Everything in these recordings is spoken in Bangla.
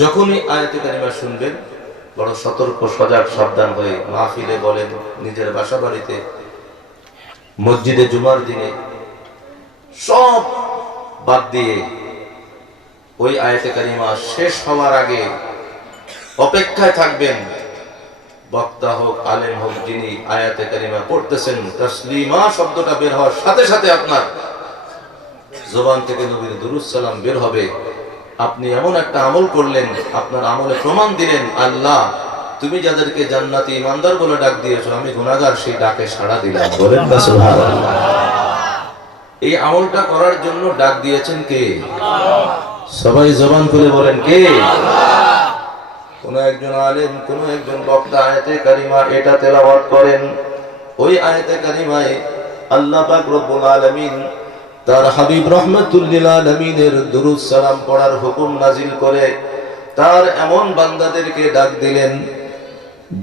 যখনই আয়াতে কারিমা শুনবেন বড় সতর্ক সজাগ সাবধান হয়ে মাহফিলে বলেন, নিজের বাসা বাড়িতে, মসজিদে, জুমার দিনে সব বাদ দিয়ে ওই আয়াতে কারিমা শেষ হওয়ার আগে অপেক্ষায় থাকবেন। বক্তা হোক, আলেম হোক, যিনি আয়াতে কারিমা পড়তেছেন, তাসলিমা শব্দটা বের হওয়ার সাথে সাথে আপনার জবান থেকে নবীর দুরূদ সালাম বের হবে। আপনি এমন একটা আমল করলেন, আপনার আমলে প্রমাণ দিলেন, আল্লাহ তুমি যাদেরকে জান্নাতি ইমানদার বলে ডাক দিয়েছো, আমি গুনাহগার, সেই ডাকে সাড়া দিলাম। বলেন না সুবহানাল্লাহ। এই আমলটা করার জন্য ডাক দিয়েছেন কে? সবাই জবান খুলে বলেন কে? কোন একজন আলেম, কোন একজন বক্তা আয়াতে কারিমা এটা তেলাওয়াত করেন। ওই আয়াতে কারিমায় আল্লাহ পাক রব্বুল আলামিন তার হাবিব রাহমাতুল লিল আলামিনের দুরূদ সালাম পড়ার হুকুম নাজিল করে তার এমন বান্দাদেরকে ডাক দিলেন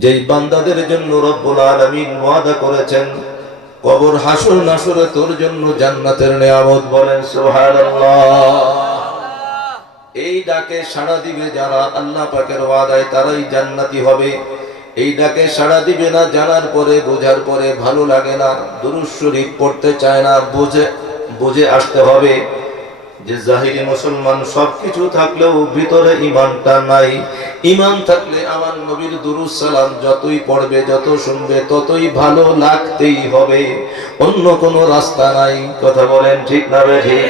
যেই বান্দাদের জন্য রব্বুল আলামিন ওয়াদা করেছেন কবর, হাসর, নাসরে তোর জন্য জান্নাতের নিয়ামত। বলেন সুবহানাল্লাহ। এই ডাকে সাড়া দিবে যারা আল্লাহ পাকের ওয়াদায়, তারাই জান্নাতি হবে। এই ডাকে সাড়া দিবে না জানার পরে, বোঝার পরে ভালো লাগে না, দুরূদ শরীফ পড়তে চায় না, বুঝে আসতে হবে যে জাহিরি মুসলমান সবকিছু থাকলেও ভিতরে ঈমানটা নাই। ঈমান থাকলে আমার নবীর দুরূদ সালাম যতই পড়বে, যত শুনবে, ততই ভালো লাগতেই হবে, অন্য কোনো রাস্তা নাই। কথা বলেন ঠিক না বেঠিক?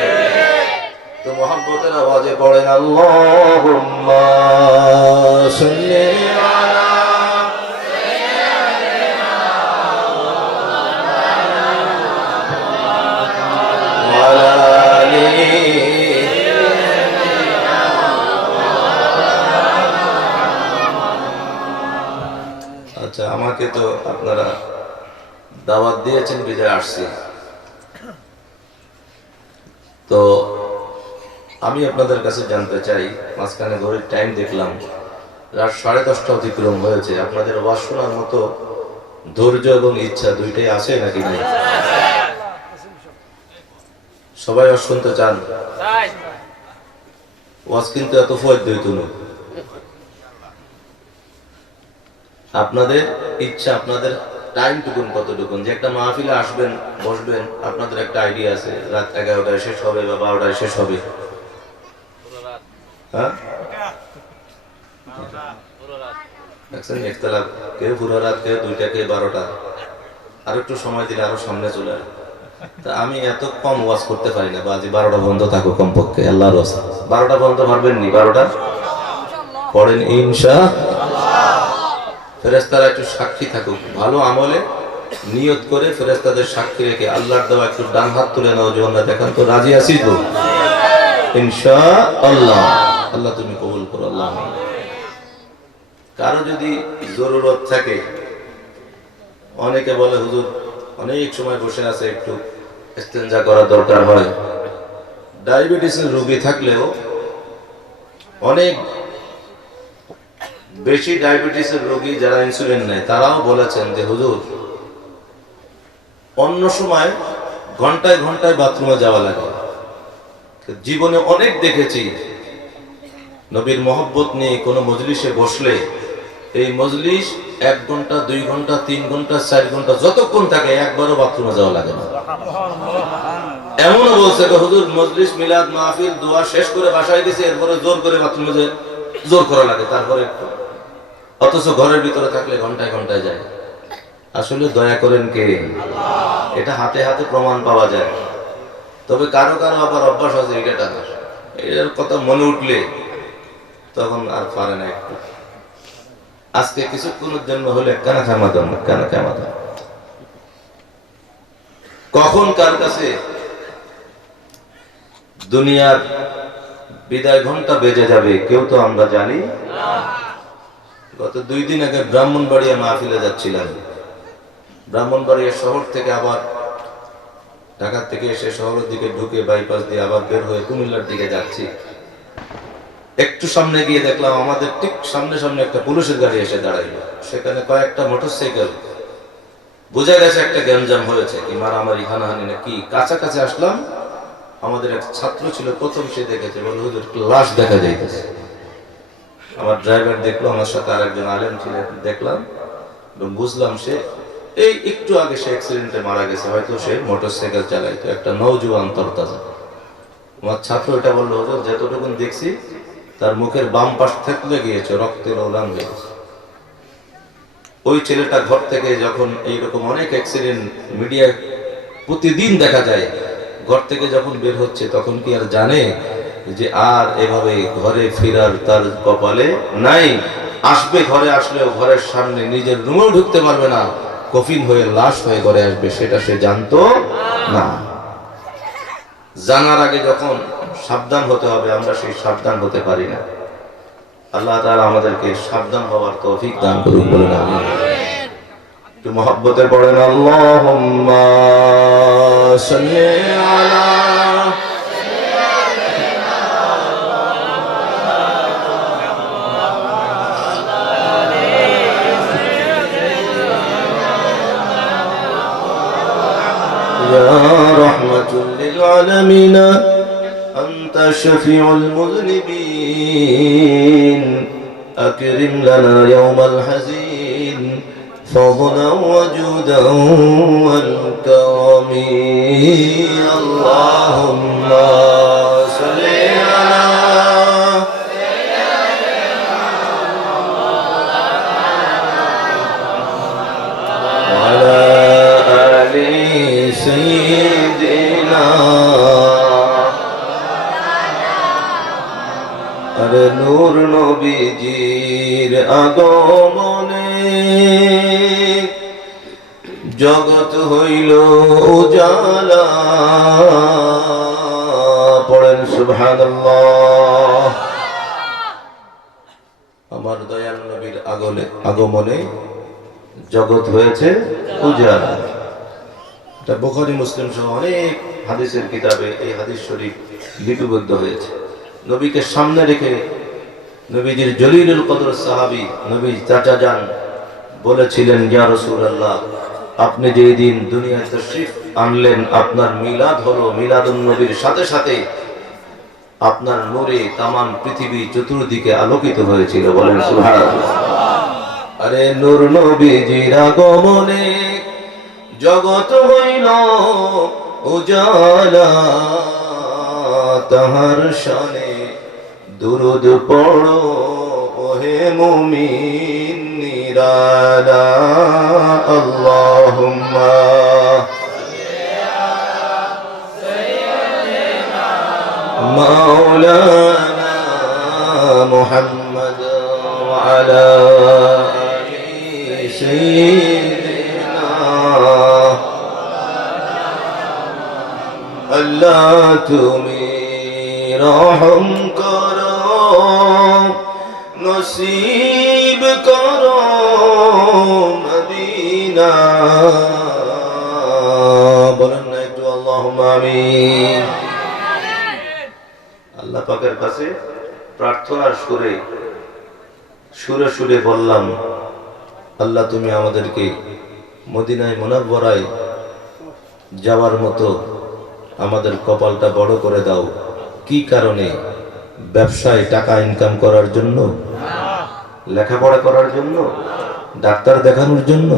তো মুহাব্বতের আওয়াজে পড়েন আল্লাহুম্মা সাল্লি আলা ওয়া আলি। আচ্ছা, আমাকে তো আপনারা দাওয়াত দিয়েছেন, বিদায় আসছি। তো আমি আপনাদের কাছে জানতে চাই, মাঝখানে ঘড়ির টাইম দেখলাম রাত 10:30 অতিক্রম হয়েছে। আপনাদের ওয়াজ শোনার মতো ধৈর্য এবং ইচ্ছা দুইটাই আছে নাকি নাই? সবাই ওয়াজ শুনতে চান? ওয়াজ কিন্তু এত ফয়দ হইতো না। আপনাদের ইচ্ছা, আপনাদের টাইম টুকুন কতটুকুন, যে একটা মাহফিলে আসবেন, বসবেন, আপনাদের একটা আইডিয়া আছে রাত 11টায় শেষ হবে বা 12টায় শেষ হবে। হ্যাঁ, কেউ পুরো রাত, কেউ 2টা, কেউ 12টা। আর একটু সময় দিলে আরো সামনে চলে আসে। তা আমি এত কম ওয়াজ করতে পারি না, বাজি 12টা বন্ধ থাকো কমপক্ষে, আল্লাহর রাস্তা। 12টা বন্ধ পারবেন নি? 12টা পড়েন ইনশাআল্লাহ। ফেরেশতারা একটু সাক্ষী থাকুক, ভালো আমলে নিয়ত করে ফেরেশতাদের সাক্ষী রেখে আল্লাহর দেওয়া একটু ডান হাত তুলে নাও, জীবনটা দেখান তো, রাজি আছি তো ইনশাআল্লাহ। আল্লাহ তুমি কবুল করো, আল্লাহ। কারো যদি জরুরত থাকে, অনেকে বলে হুজুর অনেক সময় বসে আছে, একটু ইস্তেনজা করার দরকার হয়। ডায়াবেটিসের রোগী থাকলেও, অনেক বেশি ডায়াবেটিসের রোগী যারা ইনসুলিন নেয়, তারাও বলেছেন যে হুজুর অন্য সময় ঘন্টায় ঘন্টায় বাথরুমে যাওয়া লাগে। জীবনে অনেক দেখেছি নবীর মহব্বত নিয়ে কোনো মজলিসে বসলে এই মজলিস 1 ঘন্টা, 2 ঘন্টা, 3 ঘন্টা, 4 ঘন্টা যতক্ষণ থাকে, একবারও বাথরুমে যাওয়া লাগে না। এমনও বলছে হুজুর মজলিস, মিলাদ, মাহফিল, দোয়া শেষ করে বাসায় গেছে, এরপরে জোর করে বাথরুমে যে জোর করা লাগে, তারপরে একটু। অথচ ঘরের ভিতরে থাকলে ঘন্টায় ঘন্টায় যায়। আসলে দয়া করেন কে? এটা হাতে হাতে প্রমাণ পাওয়া যায়। তবে কারো কারো আবার অভ্যাস আছে এটা টাকার, এর কথা মনে উঠলে তখন আর পারে না। একটু আজকে কিছুক্ষণের জন্য হলে কেন থামাতাম, কেন থামাতাম। কখন কার কাছে দুনিয়ার বিদায় ঘন্টা বেজে যাবে কেউ তো আমরা জানি না। গত 2 দিন আগে ব্রাহ্মণবাড়িয়া মাহফিলে যাচ্ছিলাম। ব্রাহ্মণবাড়িয়া শহর থেকে আবার ঢাকা থেকে এসে শহরের দিকে ঢুকে বাইপাস দিয়ে আবার বের হয়ে কুমিল্লার দিকে যাচ্ছি। একটু সামনে গিয়ে দেখলাম আমাদের ঠিক সামনে সামনে একটা পুলিশের গাড়ি এসে দাঁড়াইলো। সেখানে কয়েকটা মোটরসাইকেল, বোঝা গেছে একটা গ্যাঞ্জাম হয়েছে, কি মারামারি, হানাহানি না কি। কাছাকাছি আসলাম, আমাদের এক ছাত্র ছিল, প্রথম সে দেখেছে, বলে হুজুর লাশ দেখা যাইতেছে। আমার ড্রাইভার দেখলো, আমার সাথে আরেকজন আলেম ছিলেন, দেখলাম এবং বুঝলাম সে এই একটু আগে সে অ্যাক্সিডেন্টে মারা গেছে, হয়তো সে মোটরসাইকেল চালাইতো, একটা নওজোয়ান তরতাজা। আমার ছাত্র এটা বললো, হুজুর যতটুকুন দেখছি তার মুখের বাম পাশ থেতলে গিয়েছে, রক্তের ওলান হয়ে গেছে। ওই ছেলেটা ঘর থেকে যখন এইরকম অনেক অ্যাক্সিডেন্ট মিডিয়ায় প্রতিদিন দেখা যায়, ঘর থেকে যখন বের হচ্ছে তখন কি আর জানে যে আর এভাবে ঘরে ফেরার তার কপালে নাই? আসবে, ঘরে আসলেও ঘরের সামনে নিজের রুমেও ঢুকতে পারবে না, কফিন হয়ে লাশ হয়ে ঘরে আসবে, সেটা সে জানতো না। জানার আগে যখন সাবধান হতে হবে, আমরা সেই সাবধান হতে পারি না। আল্লাহ তাআলা আমাদেরকে সাবধান হওয়ার তৌফিক দান করুন, বলেন আমিন। একটু মহব্বতে পড়েন আল্লাহুম্মা সাল্লি আলা يا رحمة للعالمين أنت شفيع المذنبين أكرم لنا يوم الحزين فضلا وجودا والكرم اللهم صل على وعلى آل سيدنا আরে নূর নবীজির আগমনে জগৎ হইল উজালা, পড়েন সুবহানাল্লাহ। আমার দয়াল নবীর আগমনে জগৎ হয়েছে উজালা। এটা বুখারী মুসলিম সহ অনেক হাদিসের কিতাবে এই হাদিস শরীফ লিপিবদ্ধ হয়েছে। নবীকে সামনে রেখে নবীজির জলিলুল কদর সাহাবী নবী চাচা যান বলেছিলেন, ইয়া রাসূলুল্লাহ, আপনি যেই দিন দুনিয়ায় তাশরীফ আনলেন, আপনার মিলাদ হলো, মিলাদুন নবীর সাথে সাথে আপনার নূরে তামাম পৃথিবী চতুর্দিকে আলোকিত হয়েছিল, বলেন সুবহানাল্লাহ। আরে নূর নবীজির আগমনে জগৎ হইল উজালা, তাহার শানে দুরূদ পড়ো ওহে মুমিন নিরালা, আল্লাহুম্মা মাওলানা মুহাম্মদ ওয়া আলা আলি সাইয়্যিদিনা। আল্লাহ তুমি রহম করো, নসিব করো মদিনা, বলেন না একটু আল্লাহুম্মা আমিন। আল্লাহ পাকের কাছে প্রার্থনার সুরে সুরে সুরে বললাম, আল্লাহ তুমি আমাদেরকে মদিনায় মুনাওয়ারায় যাওয়ার মতো আমাদের কপালটা বড় করে দাও। কি কারণে? ব্যবসায় টাকা ইনকাম করার জন্য, লেখাপড়া করার জন্য, ডাক্তার দেখানোর জন্য?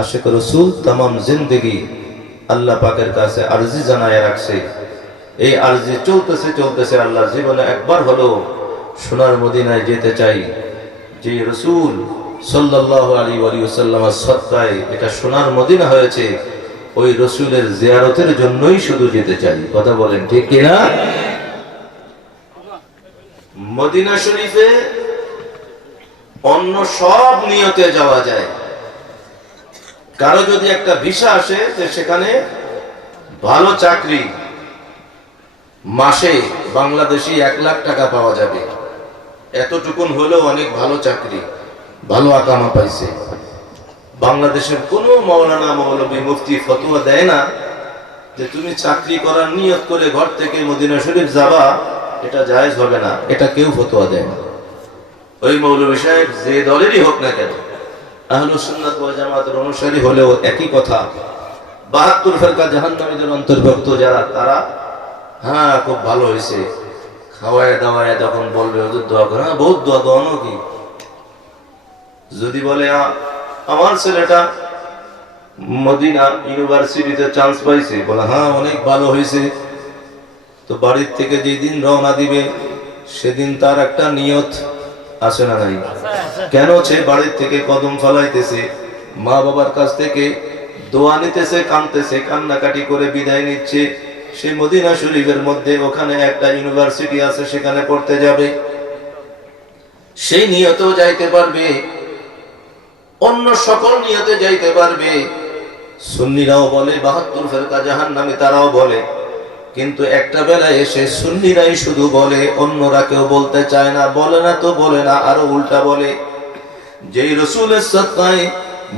আশিক রাসূল তামাম জিন্দেগি আল্লাহ পাকের কাছে আরজি জানায় রাখছে। এই আরজি চলতেছে চলতেছে, আল্লাহ জীবনে একবার হলো সোনার মদিনায় যেতে চাই। যে রাসূল সাল্লাল্লাহু আলাইহি ওয়াসাল্লামের সদকায় এটা সোনার মদিনা হয়েছে, ওই রাসূলের জিয়ারতের জন্যই শুধু যেতে চাই। কথা বলেন ঠিক কিনা? মদিনা শরীফে অন্য সব নিয়তে যাওয়া যায়। কারো যদি একটা ভিসা আসে যে সেখানে ভালো চাকরি, মাসে বাংলাদেশি 1 লাখ টাকা পাওয়া যাবে, এতটুকুন হলেও অনেক ভালো চাকরি, ভালো আকামা পাইছে। বাংলাদেশের কোনো মাওলানা মৌলবী মুফতি ফতোয়া দেয় না যে তুমি চাকরি করার নিয়ত করে ঘর থেকে মদিনা শরীফ যাবা, এটা জায়েজ হবে না, এটা কেউ ফতোয়া দেয় না। ওই মৌলবী সাহেব যে দলেরই হোক না কেন, আহলুস সুন্নাত ওয়াল জামাতের অনুসারী হলেও একই কথা। 72 ফেরকা জাহান্নামীদের অন্তর্ভুক্ত যারা, তারা হ্যাঁ খুব ভালো হয়েছে, খাওয়ায় দাওয়ায় যখন বলবে হুজুর দোয়া করে, হ্যাঁ বহুত দোয়া, দোয়ানো কি? যদি বলে আমার ছেলেটা মদিনা ইউনিভার্সিটিতে চান্স পাইছে, বলে হ্যাঁ অনেক ভালো হয়েছে, তো বাড়ির থেকে যেদিন রওনা দিবে সেদিন তার একটা নিয়ত আছে না নাই? কেন সে বাড়ির থেকে কদম ফলাইতেছে, মা বাবার কাছ থেকে দোয়া নিতেছে, কাঁদতেছে, কান্নাকাটি করে বিদায় নিচ্ছে, সে মদিনা শরীফের মধ্যে ওখানে একটা ইউনিভার্সিটি আছে, সেখানে পড়তে যাবে, সেই নিয়তেও যাইতে পারবে, অন্য সকল নিয়তে যাইতে পারবে। সুন্নিরাও বলে 72 ফেরকা জাহান্নামী, তারাও বলে, কিন্তু একটা বেলায় এসে সুন্নিরাই শুধু বলে, অন্যরা কেউ বলতে চায় না। বলে না তো বলে না, আরো উল্টা বলে, যেই রাসূলের সাদকায়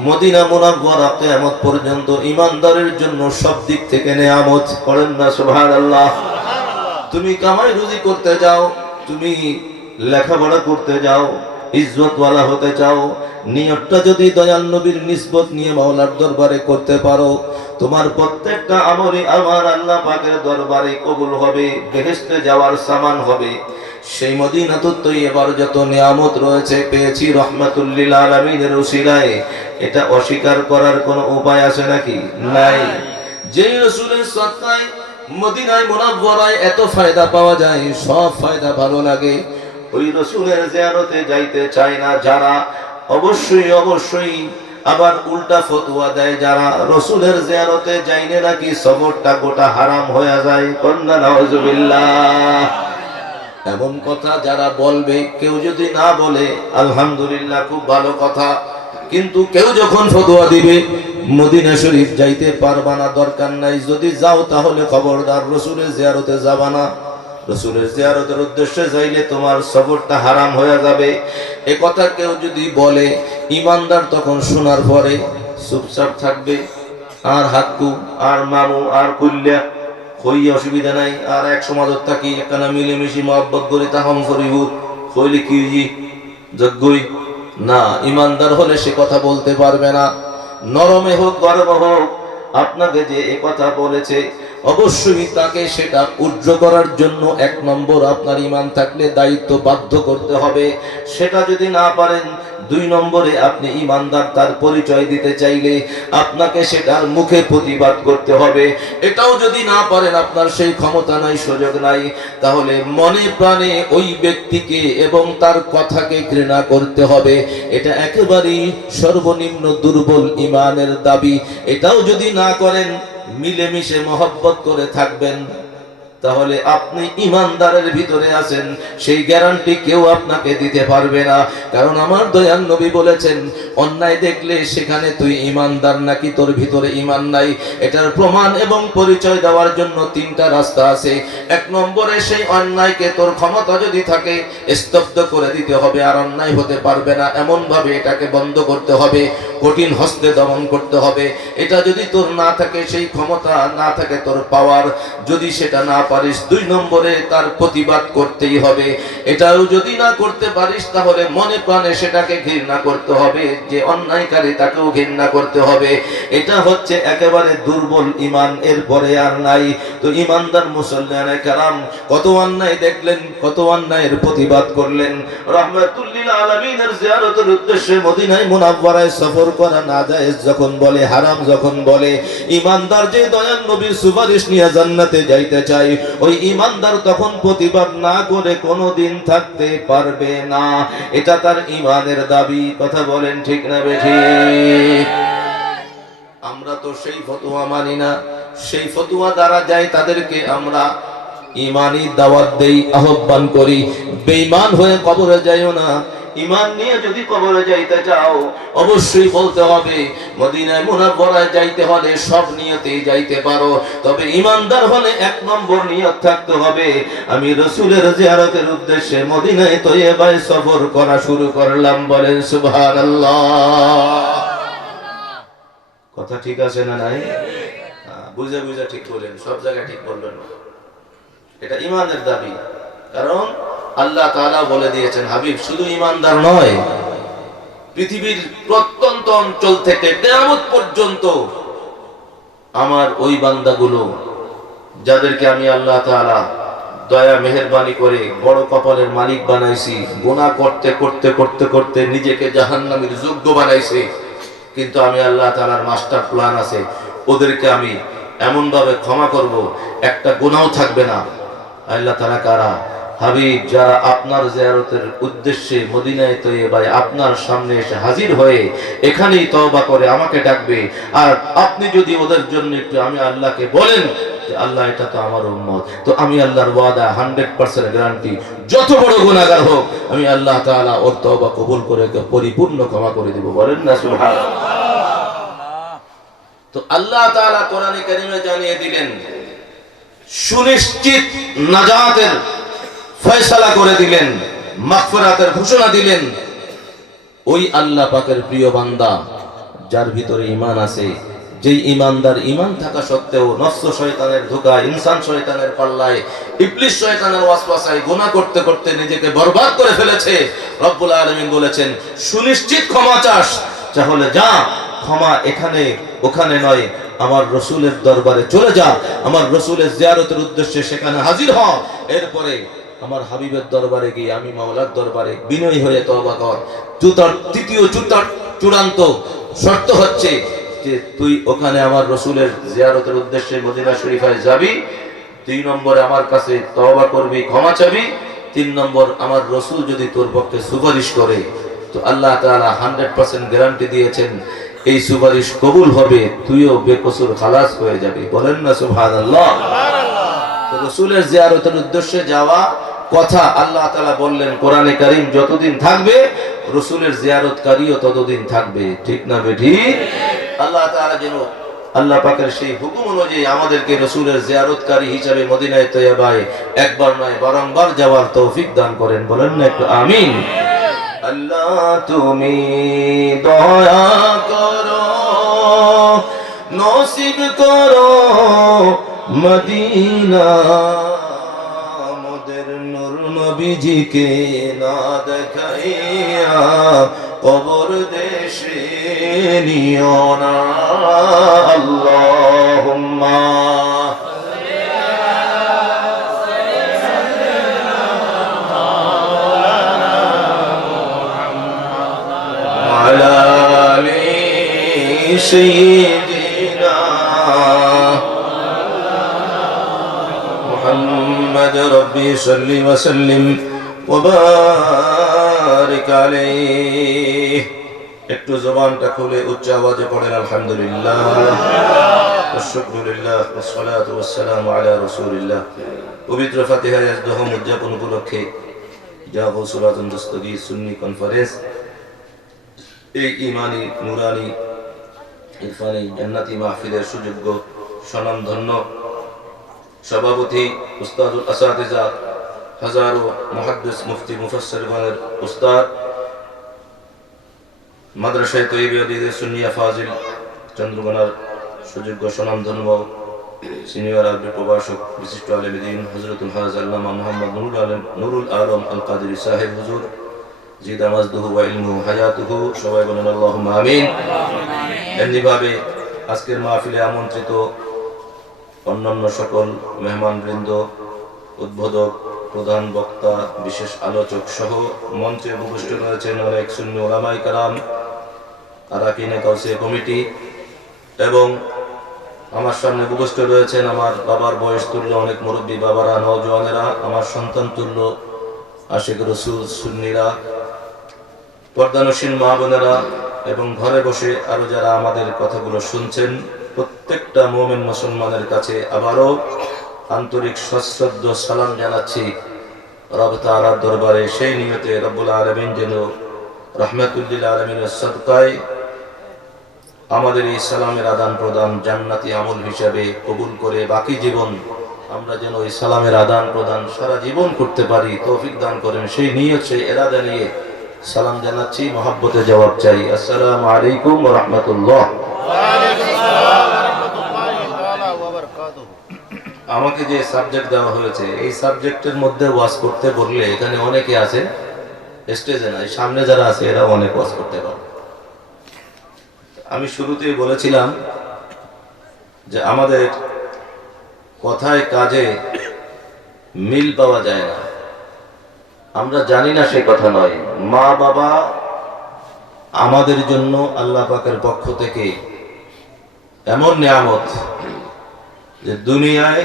মদিনা মুনাওয়ারা কিয়ামত পর্যন্ত ঈমানদারের জন্য সব দিক থেকে নেয়ামত। পড়েন না সুবহানাল্লাহ। তুমি কামাই রুজি করতে যাও, তুমি লেখাপড়া করতে যাও, ইজ্জতওয়ালা হতে চাও, নিয়তটা যদি দয়াল নবীর নিসবত নিয়ে মাওলার দরবারে করতে পারো, তোমার প্রত্যেকটা আমলই আমার আল্লাহ পাকের দরবারে কবুল হবে, বেহেশতে যাওয়ার সামান হবে। সেই মদিনাতুত তৈয়্যিবার যত নিয়ামত রয়েছে পেয়েছি রহমাতুল লিল আলামিনের উসিলায়, এটা অস্বীকার করার কোনো উপায় আছে নাকি? নাই। যেই রাসূলের সাদকায় মদিনায় মুনাওয়ারায় এত ফায়দা পাওয়া যায়, সব ফায়দা ভালো লাগে, ওই রাসূলের জিয়ারতে যাইতে চায় না যারা, অবশ্যই অবশ্যই আবার উল্টা ফতোয়া দেয় যারা, রাসূলের জিয়ারতে যাইলে নাকি সবরটা গোটা হারাম হয়ে যায়। কন্না নাউজুবিল্লাহ। এমন কথা যারা বলবে, কেউ যদি না বলে আলহামদুলিল্লাহ, খুব ভালো কথা, কিন্তু কেউ যখন ফতোয়া দিবে মদিনা শরীফ যাইতে পারবা না, দরকার নাই, যদি যাও তাহলে খবরদার রাসূলের জিয়ারতে যাবা না, রাসূলের জিয়ারতের উদ্দেশ্যে যাইলে তোমার সফরটা হারাম হয়ে যাবে। এ কথা কেউ যদি বলে, ঈমানদার তখন শোনার পরে চুপচাপ থাকবে, আর হাক্কু আর মামু আর কুল্লা হই, অসুবিধা নাই, আর এক সমাজত থাকি একখানা মিলেমিশি মহব্বত করি, তাহম করিব হইলে কি যজ্ঞই না। ঈমানদার হলে সে কথা বলতে পারবে না, নরমে হোক গরম হোক, আপনাকে যে এ কথা বলেছে অবশ্যই তাকে সেটা উজ্জ্ব করার জন্য এক নম্বর আপনার ঈমান থাকলে দায়িত্ব বাধ্য করতে হবে। সেটা যদি না পারেন, দুই নম্বরে আপনি ঈমানদার তার পরিচয় দিতে চাইলে আপনাকে সেটার মুখে প্রতিবাদ করতে হবে। এটাও যদি না পারেন, আপনার সেই ক্ষমতা নাই, সুযোগ নাই, তাহলে মনে প্রাণে ওই ব্যক্তিকে এবং তার কথাকে ঘৃণা করতে হবে। এটা একেবারেই সর্বনিম্ন দুর্বল ঈমানের দাবি। এটাও যদি না করেন, মিলেমিশে মহব্বত করে থাকবেন, তাহলে আপনি ঈমানদারের ভিতরে আছেন, সেই গ্যারান্টি কেউ আপনাকে দিতে পারবে না। কারণ আমার দয়াল নবী বলেছেন, অন্যায় দেখলে সেখানে তুই ঈমানদার নাকি তোর ভিতরে ঈমান নাই, এটার প্রমাণ এবং পরিচয় দেওয়ার জন্য তিনটা রাস্তা আছে। এক নম্বরে, সেই অন্যায়কে তোর ক্ষমতা যদি থাকে স্তব্ধ করে দিতে হবে, আর অন্যায় হতে পারবে না এমন ভাবে এটাকে বন্ধ করতে হবে, কঠিন হস্তে দমন করতে হবে। এটা যদি তোর না থাকে, সেই ক্ষমতা না থাকে, তোর পাওয়ার, যদি সেটা না পারিস, দুই নম্বরে তার প্রতিবাদ করতেই হবে। এটাও যদি না করতে পারিস, তাহলে মনে প্রাণে সেটাকে ঘৃণা করতে হবে, যে অন্যায়কারী তাকেও ঘৃণা করতে হবে। এটা হচ্ছে একেবারে দুর্বল ঈমান, এর পরে আর নাই। তো ঈমানদার মুসলমানে কেরাম কত অন্যায় দেখলেন, কত অন্যায়ের প্রতিবাদ করলেন। রাহমাতুল লিল আলামিনের জিয়ারতের উদ্দেশ্যে মদিনায় মুনাওয়ারায় সফর করা নাজায়েজ যখন বলে, হারাম যখন বলে, ঈমানদার যে দয়াল নবীর সুপারিশ নিয়ে জান্নাতে যাইতে চায়, ওই ঈমানদার তখন প্রতিবাদ না করে কোনোদিন থাকতে পারবে না। এটা তার ঈমানের দাবি। কথা বলেন ঠিক না বেঠিক? আমরা তো সেই ফতোয়া মানি না, সেই ফতোয়া দ্বারা যায় তাদেরকে আমরা ঈমানি দাওয়াত দেই, আহ্বান করি, বেঈমান হয়ে কবরে যাইও না। ঈমান নিয়ে যদি কবরে যাইতে চাও, অবশ্যই বলতে হবে মদিনায় মুনাওয়ারায় যাইতে হলে সব নিয়তেই যাইতে পারো, তবে ঈমানদার হলে এক নম্বর নিয়ত থাকতে হবে, আমি রাসূলের জিয়ারতের উদ্দেশ্যে মদিনায় তৈয়বায় সফর করা শুরু করলাম। বলেন সুবহানাল্লাহ। কথা ঠিক আছে না নাই? বুঝে বুঝে ঠিক বলেন, সব জায়গায় ঠিক বলবেন না। এটা ঈমানের দাবি। কারণ আল্লাহ তাআলা বলে দিয়েছেন, হাবিব শুধু ঈমানদার নয়, পৃথিবীর প্রত্যন্ত অঞ্চল থেকে কিয়ামত পর্যন্ত আমার ওই বান্দাগুলো, যাদেরকে আমি আল্লাহ তাআলা দয়া মেহেরবানি করে বড় কপালের মালিক বানাইছি, গুনাহ করতে করতে করতে করতে নিজেকে জাহান্নামের যোগ্য বানাইছে। কিন্তু আমি আল্লাহ তাআলার মাস্টার প্ল্যান আছে, ওদেরকে আমি এমন ভাবে ক্ষমা করব, একটা গুনাহও থাকবে না। আল্লাহ তাআলা কারা? হাবিব যারা আপনার জিয়ারতের উদ্দেশ্যে মদিনায় তৈয়বায় আপনার সামনে এসে হাজির হয়ে এখানেই তওবা করে আমাকে ডাকবে, আর আপনি যদি ওদের জন্য একটু আমি আল্লাহকে বলেন যে আল্লাহ এটা তো আমার উম্মত, তো আমি আল্লাহর ওয়াদা 100% গ্যারান্টি, যত বড় গুনাহগার হোক আমি আল্লাহ তাআলা ওর তওবা কবুল করে পরিপূর্ণ ক্ষমা করে দেব। বলেন না সুবহানাল্লাহ। তো আল্লাহ তাআলা কোরআনে কারীমে জানিয়ে দিলেন, সুনিশ্চিত নাজাতের ফয়সালা করে দিলেন, মাগফিরাতের ঘোষণা দিলেন। ওই আল্লাহ পাকের প্রিয় বান্দা যার ভিতরে ঈমান আছে, যেই ঈমানদার ঈমান থাকা সত্ত্বেও নফস শয়তানের ধোঁকায়, ইনসান শয়তানের পাল্লায়, ইবলিস শয়তানের ওয়াসওয়াসায় গুনাহ করতে করতে নিজেকে বরবাদ করে ফেলেছে, রব্বুল আলামিন বলেছেন সুনিশ্চিত ক্ষমা চাস, তাহলে যা, ক্ষমা এখানে ওখানে নয়, আমার রসুলের দরবারে চলে যা, আমার রসুলের জিয়ারতের উদ্দেশ্যে সেখানে হাজির হ, এরপরে আমার হাবিবের দরবারে গিয়ে আমি মাওলার দরবারে বিনয়ী হয়ে তওবা কর। তৃতীয় চূড়ান্ত শর্ত হচ্ছে যে তুই ওখানে আমার রসুলের জিয়ারতের উদ্দেশ্যে মদিনা শরীফায় যাবি, 2 নম্বরে আমার কাছে তওবা করবি, ক্ষমা চাবি, 3 নম্বর আমার রসুল যদি তোর পক্ষে সুপারিশ করে, তো আল্লাহ তাআলা 100% গ্যারান্টি দিয়েছেন এই সুপারিশ কবুল হবে, তুইও বেকসুর খালাস হয়ে যাবি। বলেন না সুবহানাল্লাহ। তো রসুলের জিয়ারতের উদ্দেশ্যে যাওয়া কথা আল্লাহ তাআলা বললেন কোরআনে কারীম যতদিন থাকবে রসুলের জিয়ারতকারীও ততদিন থাকবে। ঠিক না বেঠিক? আল্লাহ তাআলা যেন আল্লাহ পাকের সেই হুকুম অনুযায়ী আমাদেরকে রসুলের জিয়ারতকারী হিসেবে মদিনায় তৈয়বায় একবার নয় বারংবার যাওয়ার তৌফিক দান করেন। বলেন না একটু আমিন। আল্লাহ তুমি দয়া করো, নসিব করো মদিনা, মোদের নূর নবীজিকে না দেখাইয়া কবর দেশে নিও না। আল্লাহুম্মা আলা আলি সাইয়্যিদিনা মুহাম্মদ রব্বি সাল্লি ওয়া সাল্লিম ওয়া বারিক আলাইহি। একটু জবানটা খুলে উচ্চ আওয়াজে পড়েন আলহামদুলিল্লাহ ওয়া শুকরুলিল্লাহ ওয়া সালাতু ওয়া সালামু আলা রাসূলিল্লাহ। পবিত্র ফাতিহা ইয়াজদহম উদযাপন উপলক্ষে জাগো সুরাতুন দস্তগীর সুন্নি কনফারেন্স এই ইমানি নুরানি ইরফানি জান্নাতি মাহফিলের সুযোগ্য স্বনামধন্য সভাপতি উস্তাদুল আসাতিজা হাজারো মুহাদ্দিস মুফতি মুফাসসিরগণের উস্তাদ, মাদ্রাসায়ে তৈয়বিয়া সুন্নিয়া ফাজিল চন্দ্রগোনার সুযোগ্য স্বনামধন্য সিনিয়র আরবি প্রভাষক বিশিষ্ট আলেম দ্বীন হযরতুল হাজ আল্লামা মুহাম্মদ নুরুল আলম আল কাদেরী সাহেব হুজুর জিদা মাজদুহু ওয়া ইলমুহু হায়াতুহু, সবাই বলেন আল্লাহুম্মা আমিন। এমনিভাবে আজকের মাহফিলে আমন্ত্রিত অন্যান্য সকল মেহমানবৃন্দ, উদ্বোধক, প্রধান বক্তা, বিশেষ আলোচক সহ মঞ্চে উপস্থিত রয়েছেন অনেক সুন্নি উলামায়ে কেরাম, আরাকিনে কাউসিয়া কমিটি, এবং আমার সামনে উপস্থিত রয়েছেন আমার বাবার বয়স তুল্য অনেক মুরব্বী বাবারা, নওজওয়ানেরা, আমার সন্তান তুল্য আশিক রসুল সুন্নিরা, পর্দানসীন মা বোনেরা, এবং ঘরে বসে আরো যারা আমাদের কথাগুলো শুনছেন, প্রত্যেকটা মুমিন মুসলমানের কাছে আবারও আন্তরিক সশ্রদ্ধ সালাম জানাচ্ছি রব তাআলার দরবারে, সেই নিয়তে রব্বুল আলামিন যেন রাহমাতুল লিল আলামিনের সদকায় আমাদের এই সালামের আদান প্রদান জান্নাতি আমল হিসাবে কবুল করে বাকি জীবন আমরা যেন এই সালামের আদান প্রদান সারা জীবন করতে পারি তৌফিক দান করেন, সেই নিয়ত সেই ইরাদা নিয়ে সালাম জানাচ্ছি, মহব্বতে জবাব চাই। আসসালামু আলাইকুম ওয়া রাহমাতুল্লাহ। আমাকে যে সাবজেক্ট দেওয়া হয়েছে এই সাবজেক্টের মধ্যে ওয়াজ করতে বললে এখানে অনেকে আছে, স্টেজে নাই, সামনে যারা আছে এরা অনেক ওয়াজ করতে পারে। আমি শুরুতেই বলেছিলাম যে আমাদের কথায় কাজে মিল পাওয়া যায় না। আমরা জানি না সে কথা নয়, মা বাবা আমাদের জন্য আল্লাহ পাকের পক্ষ থেকে এমন নিয়ামত যে দুনিয়ায়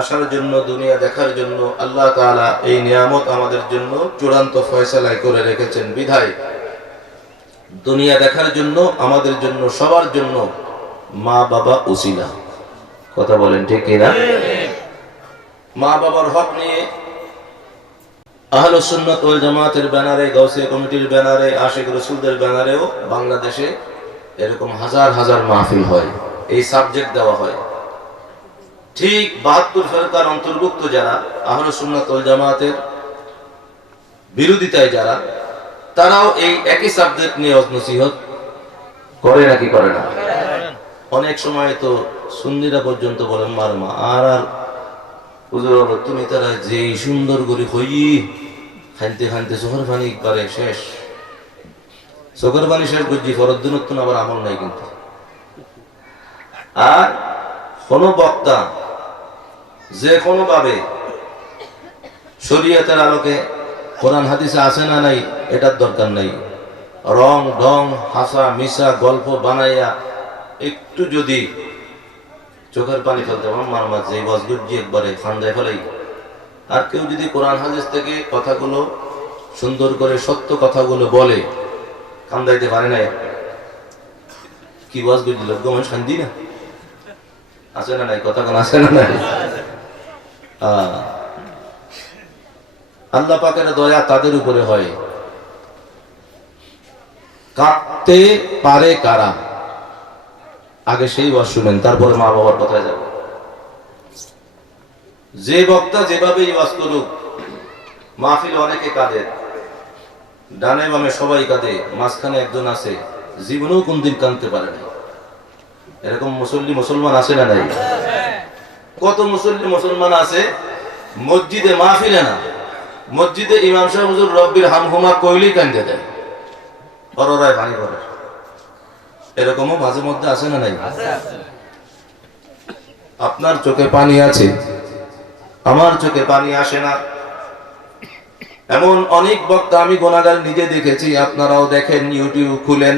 আসার জন্য, দুনিয়া দেখার জন্য আল্লাহ তাআলা এই নিয়ামত আমাদের জন্য চূড়ান্ত ফয়সালা করে রেখেছেন। বিধায় দুনিয়া দেখার জন্য আমাদের জন্য, সবার জন্য মা বাবা উসিলা। কথা বলেন ঠিক কিনা? মা বাবার হক নিয়ে আহলুস সুন্নাত ওয়াল জামাতের ব্যানারে, গাউসিয়া কমিটির ব্যানারে, আশিক রাসূলদের ব্যানারেও বাংলাদেশে এরকম হাজার হাজার মাহফিল হয়, এই সাবজেক্ট দেওয়া হয়। ঠিক ৭২ ফেরকার অন্তর্ভুক্ত যারা আহলুস সুন্নাত ওয়াল জামাতের বিরোধিতায় যারা, তারাও এই একই সাবজেক্ট নিয়ে ওয়াজ নসিহত করে নাকি করে না? অনেক সময় তো সুন্নিরা পর্যন্ত বলেন মারমা আর হুজুর তুমি তারা যে সুন্দর করে হই খাইতে খাইতে চোখের পানি পারে শেষ, চোখের পানি শেষ বুঝছি ফরদ্দিন উত্তন আবার আমল নাই কিন্তু। আর কোন বক্তা যে কোনো ভাবে শরীয়তের আলোকে কোরআন হাদিসে আছে না নাই এটার দরকার নাই, রং ঢং হাসা মিশা গল্প বানাইয়া একটু যদি চোখের পানি ফেলতে মার মাঝে ওয়াজগুজি একবারে ফান্দায় ফেলাই, আর কেউ যদি কোরআন হাদিস থেকে কথাগুলো সুন্দর করে সত্য কথাগুলো বলে কান্দাইতে পারে না, কি ওয়াজগুজি লোক গমন শান্তি না আছে না নাই? কথা কোন আছে না নাই? আল্লাহ পাকের দয়া তাদের উপরে হয়। কাঁদতে পারে কারা, আগে সেই ওয়াজ শুনেন, তারপরে মা বাবার কথায় যাবে। যে বক্তা যেভাবে ওয়াজ করুক, মাহফিলে অনেকে কাঁদে, ডানে বামে সবাই কাঁদে, মাঝখানে একজন আছে জীবনেও কোনদিন কাঁদতে পারে না। এরকম মুসলমান আছে না নাই? কত মুসলমান আছে মসজিদে মাহফিলে না, মসজিদে ইমাম সাহেব হুজুর রব্বির হামহুমা কইলেই কান্দে দেয়, বড়রায় পানি পড়ে। এরকমও মাঝে মধ্যে আছে না নাই? আপনার চোখে পানি আছে, আমার চোখে পানি আসে না। এমন অনেক বক্তা আমি গুনাহগার নিজে দেখেছি, আপনারাও দেখেন, ইউটিউব খুলেন,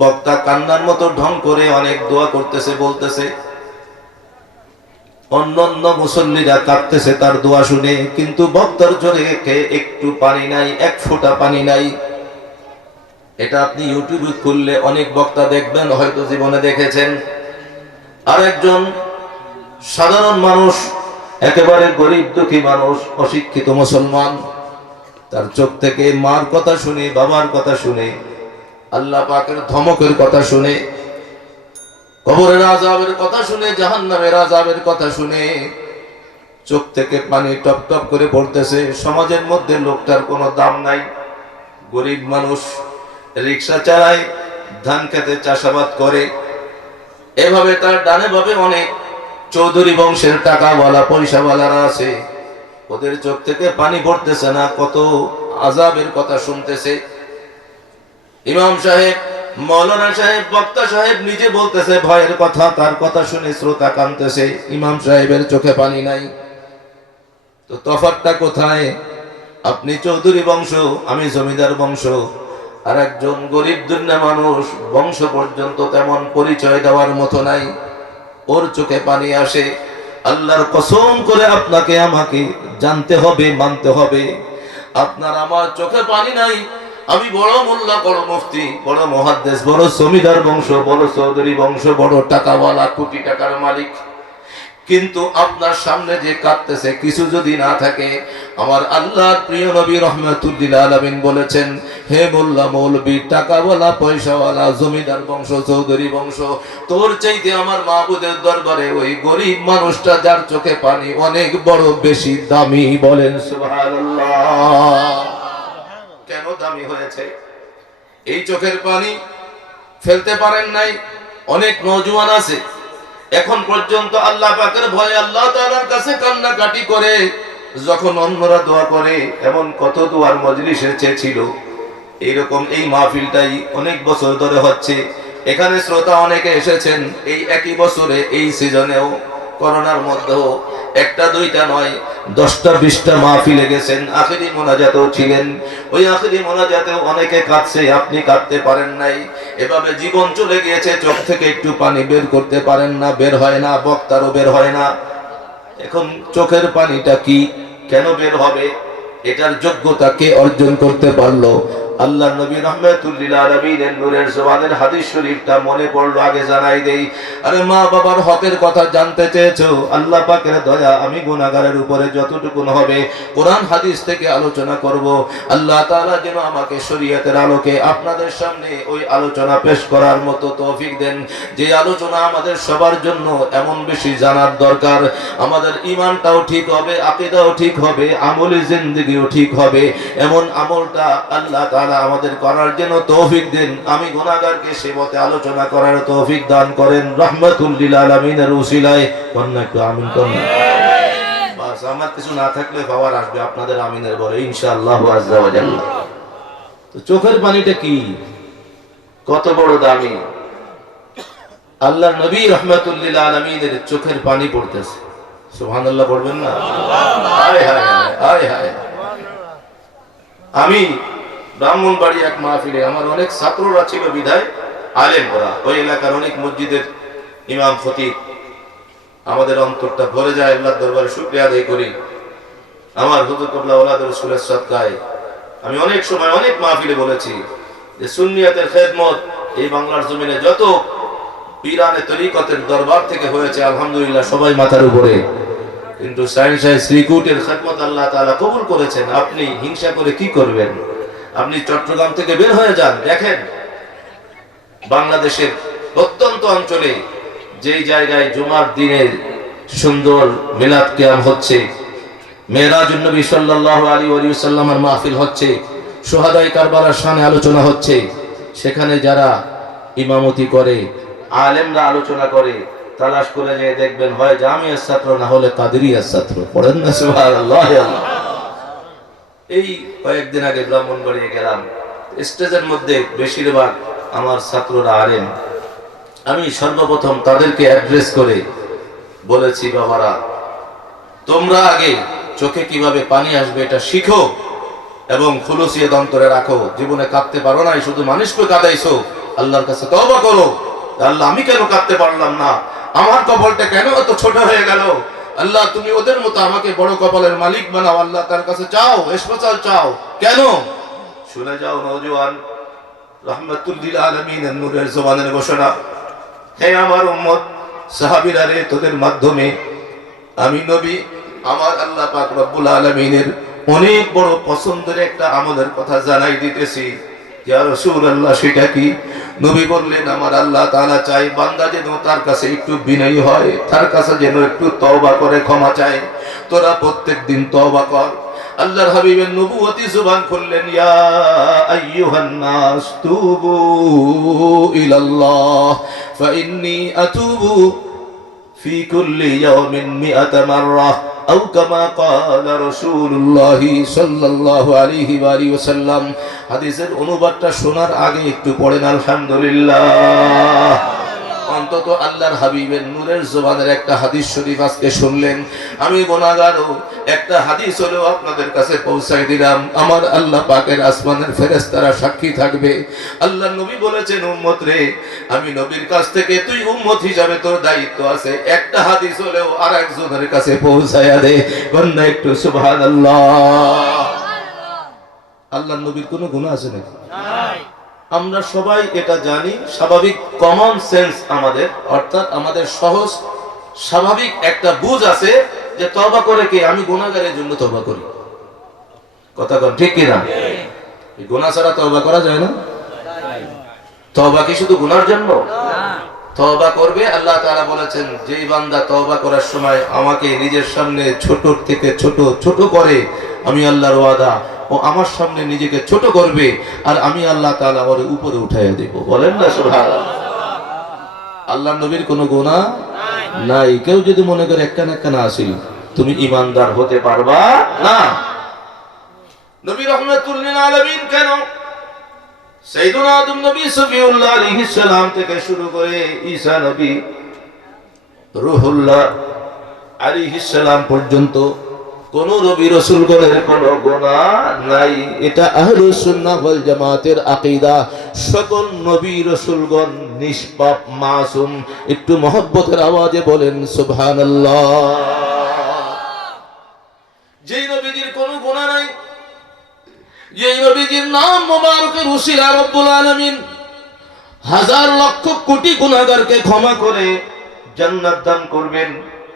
বক্তা কান্নার মতো ঢং করে অনেক দোয়া করতেছে, বলতেছে, অন্যান্য মুসল্লিরা কাঁদতেছে তার দোয়া শুনে, কিন্তু বক্তার চোখে একটু পানি নাই, এক ফোঁটা পানি নাই। এটা আপনি ইউটিউবে খুললে অনেক বক্তা দেখবেন, হয়তো জীবনে দেখেছেন। আর একজন সাধারণ মানুষ, একেবারে গরিব দুঃখী মানুষ, অশিক্ষিত মুসলমান, তার চোখ থেকে মার কথা শুনে, বাবার কথা শুনে, আল্লাহ পাকের ধমকের কথা শুনে, কবরের আযাবের কথা শুনে, জাহান্নামের আযাবের কথা শুনে চোখ থেকে পানি টপ টপ করে পড়তেছে। সমাজের মধ্যে লোকটার কোনো দাম নাই, গরিব মানুষ, রিক্সা চালায়, ধান খেতে চাষাবাদ করে, এভাবে তার ডানে ভাবে অনেক চৌধুরী বংশের টাকাওয়ালা পয়সাওয়ালারা আছে, ওদের চোখ থেকে পানি পড়তেছে না, কত আযাবের কথা শুনতেছে। ইমাম সাহেব, মৌলানা সাহেব, বক্তা সাহেব নিজে বলতেছে ভয়ের কথা, তার কথা শুনে শ্রোতা কাঁদতেছে, ইমাম সাহেবের চোখে পানি নাই। তো তফাৎটা কোথায়? আপনি চৌধুরী বংশ, আমি জমিদার বংশ, আর একজন গরিব দুনিয়া মানুষ, বংশ পর্যন্ত তেমন পরিচয় দেওয়ার মতো নাই, ওর চোখে পানি আসে। আল্লাহর কসম করে আপনাকে আমাকে জানতে হবে, মানতে হবে, আপনার আমার চোখে পানি নাই। আমি বড় মোল্লা, বড় মুফতি, বড় মুহাদ্দিস, বড় জমিদার বংশ, বড় চৌধুরী বংশ, বড় টাকাওয়ালা, কোটি টাকার মালিক, কিন্তু আপনার সামনে যে কাঁদতেছে কিছু যদি না থাকে, আমার আল্লাহর প্রিয় নবী রাহমাতুল লিল আলামিন বলেছেন, হে মোল্লা মৌলবী, টাকাওয়ালা, পয়সাওয়ালা, জমিদার বংশ, চৌধুরী বংশ, তোর চাইতে আমার মাবুদের দরবারে ওই গরিব মানুষটা যার চোখে পানি অনেক বড় বেশি দামি। বলেন সুবহানাল্লাহ। কেন দামি হয়েছে? এই চোখের পানি ফেলতে পারেন নাই। অনেক নওজোয়ান আছে এখন পর্যন্ত আল্লাহ পাকের ভয়ে আল্লাহ তাআলার কাছে কান্নাকাটি করে, যখন অন্যরা দোয়া করে, এমন কত দোয়ার মজলিসে চেয়েছিল। এইরকম এই মাহফিলটাই অনেক বছর ধরে হচ্ছে, এখানে শ্রোতা অনেকে এসেছেন এই একই বছরে, এই সিজনেও, করোনার মধ্যেও একটা দুইটা নয়, 10টা 20টা মাহফিলে গেছেন, আখিরি মোনাজাতেও ছিলেন। ওই আখিরি মোনাজাতেও অনেকে কাঁদছে, আপনি কাঁদতে পারেন নাই। এভাবে জীবন চলে গিয়েছে, চোখ থেকে একটু পানি বের করতে পারেন না, বের হয় না, বক্তারও বের হয় না। এখন চোখের পানিটা কি, কেন বের হবে, এটার যোগ্যতা কে অর্জন করতে পারলো? আল্লাহ নবী রাহমাতুল লিল আলামিনের নূরের জবানের হাদিস শরীফটা মনে পড়লো, আগে জানাই দেই। আরে মা বাবার হকের কথা জানতে চেয়েছো, আল্লাহ পাকের দয়া, আমি গুনাহগারের উপরে যতটুকু হবে কোরআন হাদিস থেকে আলোচনা করব। আল্লাহ তাআলা যেন আমাকে শরীয়তের আলোকে আপনাদের সামনে ওই আলোচনা পেশ করার মতো তৌফিক দেন, যে আলোচনা আমাদের সবার জন্য এমন বেশি জানার দরকার। আমাদের ঈমানটাও ঠিক হবে, আকীদাও ঠিক হবে, আমলি জিন্দেগিও ঠিক হবে। এমন আমলটা আল্লাহ তাআলা আমাদের করার জন্য তৌফিক দেন। আমি গুনাহগারকে সে মতে আলোচনা করার তৌফিক দান করেন রাহমাতুল লিল আলামিনের উসিলায়। কন্যা একটু আমিন করেন। বাস, আমার কিছু না থাকলে পাওয়ার আসবে আপনাদের আমিনের বলে ইনশাআল্লাহ আজ্জা ওয়া জাল্লা। তো চোখের পানিটা কি, কত বড় দামি। আল্লাহর নবী রাহমাতুল লিল আলামিনের চোখের পানি পড়তেছে, সুবহানাল্লাহ পড়বেন না? হায় হায় হায় হায়। আমি ব্রাহ্মণবাড়ি এক মাহফিলে, আমার অনেক ছাত্ররা ছিল বিধায় আলেম, ওরা ওই এলাকার অনেক মসজিদের ইমাম খতিব। আমাদের অন্তরটা ভরে যায়, আল্লাহর দরবারে শুকরিয়া আদায় করি। আমার হুজুর কিবলা ওলাদ রাসূলের সাদকায় আমি অনেক সময় অনেক মাহফিলে বলেছি যে সুন্নিয়াতের খেদমত এই বাংলার জমিনে যত পীরানে তরিকতের দরবার থেকে হয়েছে আলহামদুলিল্লাহ সবাই মাথার উপরে, কিন্তু সাইন সাহেব শ্রীকুটের খেদমত আল্লাহ তাআলা কবুল করেছেন। আপনি হিংসা করে কি করবেন? আপনি চট্টগ্রাম থেকে বের হয়ে যান, দেখেন বাংলাদেশের প্রত্যন্ত অঞ্চলে যেই জায়গায় জুমার দিনে সুন্দর মিলাদ কিয়াম হচ্ছে, মেরাজুন নবী সাল্লাল্লাহু আলাইহি ওয়াসাল্লামের মাহফিল হচ্ছে, শুহাদায়ে কারবালার শানে আলোচনা হচ্ছে, সেখানে যারা ইমামতি করে, আলেমরা আলোচনা করে, তালাশ করে যে দেখবেন হয় জামিয়ার ছাত্র, না হলে কাদেরিয়ার ছাত্র। পড়েন না সুবহানাল্লাহ। এই কয়েকদিন আগে ব্রাহ্মণবাড়িয়ে গেলাম, স্টেজের মধ্যে বেশিরভাগ আমার ছাত্ররা আলেম। আমি সর্বপ্রথম তাদেরকে অ্যাড্রেস করে বলেছি, বাবারা তোমরা আগে চোখে কিভাবে পানি আসবে এটা শিখো এবং খুলুসিয়ত অন্তরে রাখো। জীবনে কাঁদতে পারো নাই, শুধু মানুষকে কাঁদাইছো, আল্লাহর কাছে তওবা করো। আল্লাহ আমি কেন কাঁদতে পারলাম না, আমার কপালটা কেন এত ছোট হয়ে গেল, আল্লাহ তুমি ওদের মতো আমাকে বড় কপালের মালিক বানাও। আল্লাহ তার কাছে চাও, স্পেশাল চাও। কেন? শুনে যাও নওজোয়ান, রাহমাতুল লিল আলামিনের নূরের জবানের ঘোষণা, হে আমার উম্মত সাহাবীরা রে, তোদের মাধ্যমে আমি নবী আমার আল্লাহ পাক রব্বুল আলামিনের অনেক বড় পছন্দের একটা আমলের কথা জানাই দিতেছি। ইয়া রাসূলুল্লাহ, সেটা কি? নবী বললেন, আমার আল্লাহ তাআলা চাই বান্দা যেন তার কাছে একটু বিনয়ী হয়, তার কাছে যেন একটু তওবা করে ক্ষমা চায়। তোরা প্রত্যেকদিন তওবা কর। আল্লাহর হাবিবের নবুয়তি জবান খুললেন, ইয়া আইয়ুহান নাস তুবু ইলাল্লাহ ফাইন্নী আতুবু ফি কুল্লি ইয়াউমিন মিআতা মাররাহ আও কামা ক্বালা রাসূলুল্লাহ সাল্লাল্লাহু আলাইহি ওয়াসাল্লাম। হাদিসের অনুবাদটা শোনার আগে একটু পড়েন আলহামদুলিল্লাহ। অন্তত আল্লাহর হাবিবের নূরের জবানের একটা হাদিস শরীফ আজকে শুনলেন। আমি গুনাহগারও একটা হাদিস হলেও আপনাদের কাছে পৌঁছাই দিলাম। আমার আল্লাহ পাকের আসমানের ফেরেশতারা সাক্ষী থাকবে। আল্লাহর নবী বলেছেন, উম্মত রে, আমি নবীর কাছ থেকে তুই উম্মত হিসাবে তোর দায়িত্ব আছে, একটা হাদিস হলেও আরেকজনের কাছে পৌঁছায়া দে। কন্যা একটু সুবহানাল্লাহ। আল্লাহর নবীর কোনো গুনাহ আছে নাকি? নাই। আমরা সবাই এটা জানি, স্বাভাবিক কমন সেন্স আমাদের, অর্থাৎ আমাদের সহজ স্বাভাবিক একটা বুঝ আছে যে তওবা করে কে? আমি গুনাহগারের জন্য তওবা করি। কথা কন ঠিক কি না? এই গুনাহ ছাড়া তওবা করা যায় না। তওবা কি শুধু গুনার জন্য? না, তওবা করবে। আল্লাহ তাআলা বলেছেন, যেই বান্দা তওবা করার সময় আমাকে নিজের সামনে ছোট থেকে ছোট ছোট করে, আমি আল্লাহর ওয়াদা ও আমার সামনে নিজেকে ছোট করবে আর আমি আল্লাহ তাআলা ওর উপরে উঠাইয়া দেব। বলেন না সুবহানাল্লাহ। আল্লাহর নবীর কোনো গুনাহ নাই। কেউ যদি মনে করে একটা না একটা না আসি, তুমি ঈমানদার হতে পারবা না। নবী রাহমাতুল লিল আলামিন কেন? সাইয়্যিদুনা আদম নবী সফিউল্লাহ আলাইহিস সালাম থেকে শুরু করে ঈসা নবী, রূহুল্লাহ, আলাইহিস সালাম পর্যন্ত কোন নবী রাসূলগণের কোনো গুনাহ নাই। এটা আহলুস সুন্নাহ ওয়াল জামাতের আকীদা। সকল নবী রাসূলগণ নিষ্পাপ মাসুম। একটু মহব্বতের আওয়াজে বলেন সুবহানাল্লাহ। যেই নবীজির কোনো গুনাহ নাই, যেই নবীজির নাম মোবারকের উসিলা রব্বুল আলামিন হাজার লক্ষ কোটি গুনাহগারকে ক্ষমা করে জান্নাত দান করবেন,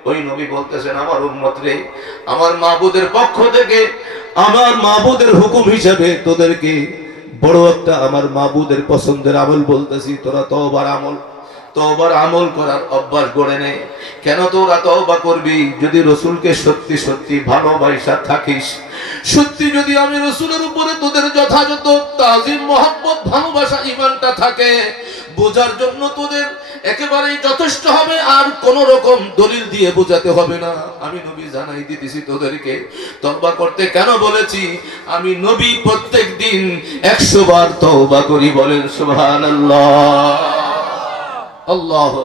ওই নবী বলতেছেন আমার উম্মত রে, আমার মাবুদের পক্ষ থেকে আমার মাবুদের হুকুম হিসাবে তোদেরকে বড় একটা আমার মাবুদের পছন্দের আমল বলতেছি, তোরা তওবার আমল করার অভ্যাস গড়ে নে। কেন তোরা তওবা করবি? যদি রসুলকে সত্যি সত্যি ভালোবাসা থাকিস, সত্যি যদি আমি রসুলের উপরে তোদের যথাযথ তাজিম মহব্বত ভালোবাসা ঈমানটা থাকে, বোঝার জন্য তোদের একেবারেই যথেষ্ট হবে, আর কোন রকম দলিল দিয়ে বোঝাতে হবে না। আমি নবী জানাই দিতেছি তোদেরকে তওবা করতে কেন বলেছি। আমি নবী প্রত্যেক দিন 100 বার তওবা করি, বলেন সুবহানাল্লাহ। আল্লাহ।